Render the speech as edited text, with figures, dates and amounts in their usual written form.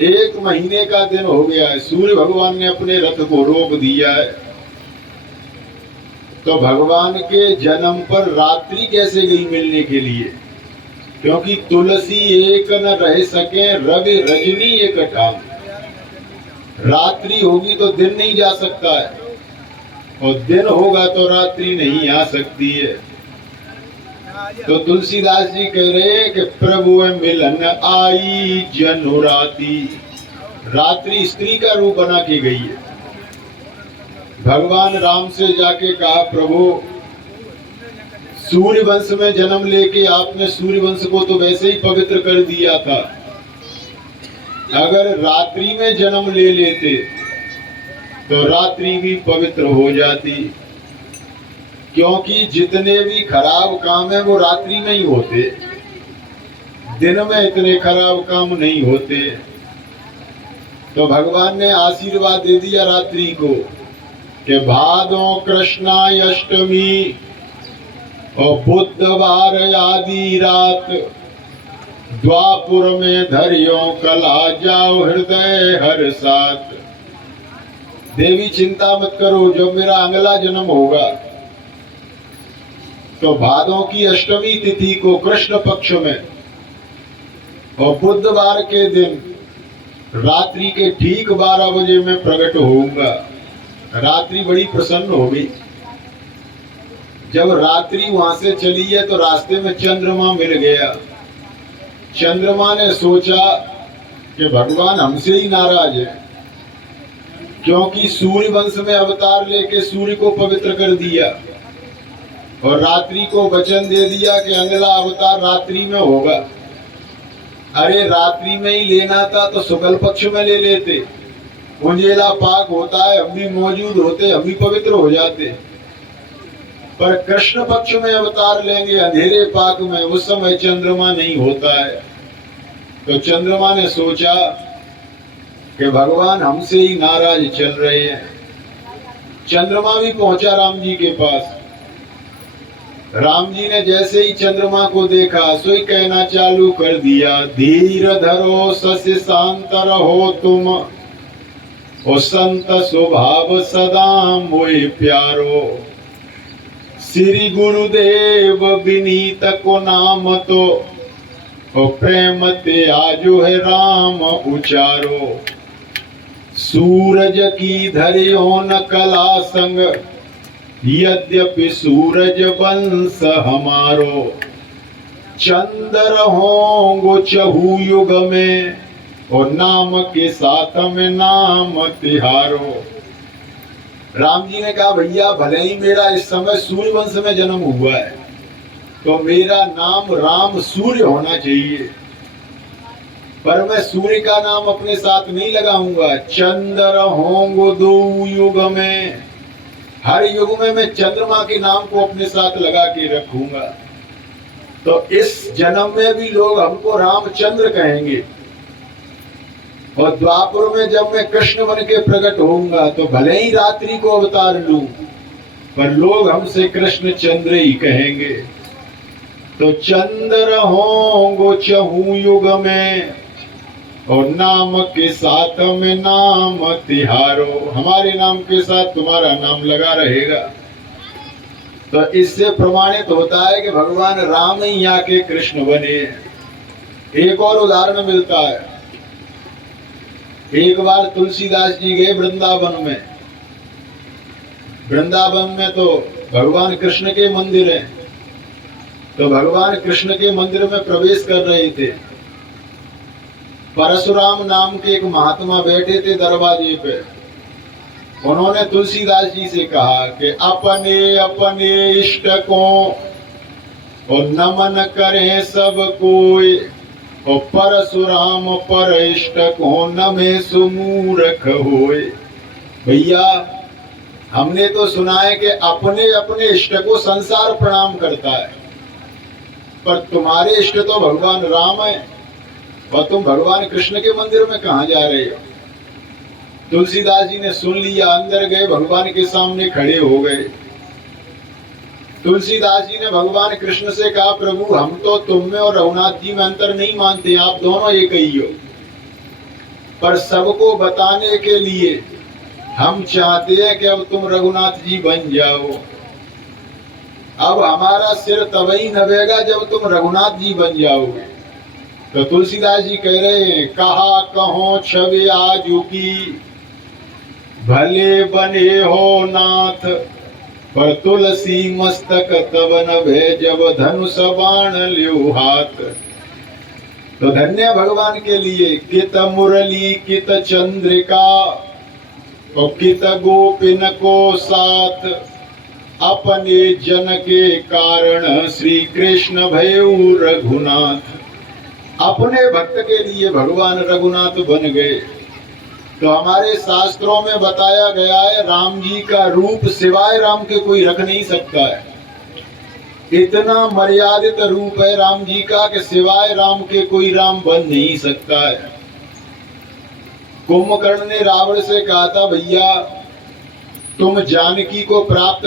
1 महीने का दिन हो गया है, सूर्य भगवान ने अपने रथ को रोक दिया है। तो भगवान के जन्म पर रात्रि कैसे गई मिलने के लिए? क्योंकि तुलसी एक न रह सके, रवि रजनी एक ठाम। रात्रि होगी तो दिन नहीं जा सकता है, और दिन होगा तो रात्रि नहीं आ सकती है। तो तुलसीदास जी कह रहे हैं कि प्रभु मिलन आई जनु राती। रात्रि स्त्री का रूप बना के गई है। भगवान राम से जाके कहा, प्रभु सूर्य वंश में जन्म लेके आपने सूर्य वंश को तो वैसे ही पवित्र कर दिया था, अगर रात्रि में जन्म ले लेते तो रात्रि भी पवित्र हो जाती। क्योंकि जितने भी खराब काम है वो रात्रि में ही होते, दिन में इतने खराब काम नहीं होते। तो भगवान ने आशीर्वाद दे दिया रात्रि को कि भादों कृष्णाय अष्टमी और बुधवार आदि रात, द्वापुर में धरियो कला जाओ हृदय हर साथ। देवी चिंता मत करो, जब मेरा अगला जन्म होगा तो भादों की अष्टमी तिथि को कृष्ण पक्ष में और बुधवार के दिन रात्रि के ठीक 12 बजे मैं प्रकट होऊंगा। रात्रि बड़ी प्रसन्न हो गई। जब रात्रि वहां से चली है तो रास्ते में चंद्रमा मिल गया। चंद्रमा ने सोचा कि भगवान हमसे ही नाराज है, क्योंकि सूर्य वंश में अवतार लेके सूर्य को पवित्र कर दिया और रात्रि को वचन दे दिया कि अगला अवतार रात्रि में होगा। अरे रात्रि में ही लेना था तो शुक्ल पक्ष में ले लेते, उंजेला पाक होता है, हम भी मौजूद होते, हम भी पवित्र हो जाते। पर कृष्ण पक्ष में अवतार लेंगे अंधेरे पाक में, उस समय चंद्रमा नहीं होता है। तो चंद्रमा ने सोचा कि भगवान हमसे ही नाराज चल रहे हैं। चंद्रमा भी पहुंचा राम जी के पास। राम जी ने जैसे ही चंद्रमा को देखा सोई कहना चालू कर दिया, धीर धरो सस्य शांत रहो तुम, ओ संत स्वभाव सदा मोए प्यारो। श्री गुरुदेव विनीत को नाम तो, ओ प्रेम ते आजो है राम उचारो। सूरज की धरियो न कला संग, यद्यपि सूरज वंश हमारो। चंद्र होंगो चहु युग में, और नाम के साथ में नाम तिहारो। राम जी ने कहा, भैया भले ही मेरा इस समय सूर्य वंश में जन्म हुआ है, तो मेरा नाम राम सूर्य होना चाहिए, पर मैं सूर्य का नाम अपने साथ नहीं लगाऊंगा। चंद्र होंगो दो युग में, हर युग में मैं चंद्रमा के नाम को अपने साथ लगा के रखूंगा। तो इस जन्म में भी लोग हमको रामचंद्र कहेंगे, और द्वापर में जब मैं कृष्ण बन के प्रकट होऊंगा तो भले ही रात्रि को अवतार लूं, पर लोग हमसे कृष्ण चंद्र ही कहेंगे। तो चंद्र होंगो चहु युग में, और नाम के साथ में नाम तिहारो। हमारे नाम के साथ तुम्हारा नाम लगा रहेगा। तो इससे प्रमाणित होता है कि भगवान राम ही यहाँ के कृष्ण बने। एक और उदाहरण मिलता है। एक बार तुलसीदास जी गए वृंदावन में। वृंदावन में तो भगवान कृष्ण के मंदिर हैं। तो भगवान कृष्ण के मंदिर में प्रवेश कर रहे थे। परशुराम नाम के एक महात्मा बैठे थे दरवाजे पे। उन्होंने तुलसीदास जी से कहा कि अपने अपने इष्ट को और नमन करें सब कोई, और परशुराम पर इष्ट को नमे सुमूर्ख होए। भैया हमने तो सुना है कि अपने अपने इष्ट को संसार प्रणाम करता है, पर तुम्हारे इष्ट तो भगवान राम है, और तुम भगवान कृष्ण के मंदिर में कहाँ जा रहे हो। तुलसीदास जी ने सुन लिया, अंदर गए, भगवान के सामने खड़े हो गए। तुलसीदास जी ने भगवान कृष्ण से कहा, प्रभु हम तो तुम में और रघुनाथ जी में अंतर नहीं मानते, आप दोनों एक ही हो। पर सबको बताने के लिए हम चाहते हैं कि अब तुम रघुनाथ जी बन जाओ। अब हमारा सिर तभी नवेगा जब तुम रघुनाथ जी बन जाओगे। तो तुलसीदास जी कह रहे हैं, कहा कहो छवि आजू की, भले बने हो नाथ, पर तुलसी मस्तक तब नभे, जब धनुष बाण ल्यो हाथ। तो धन्य भगवान के लिए कित मुरली कित चंद्रिका और कित गोपिन को साथ, अपने जन के कारण श्री कृष्ण भयउ रघुनाथ। अपने भक्त के लिए भगवान रघुनाथ बन गए। तो हमारे शास्त्रों में बताया गया है, राम जी का रूप सिवाय राम के कोई रख नहीं सकता है। इतना मर्यादित रूप है राम जी का कि सिवाय राम के कोई राम बन नहीं सकता है। कुंभकर्ण ने रावण से कहा था, भैया तुम जानकी को प्राप्त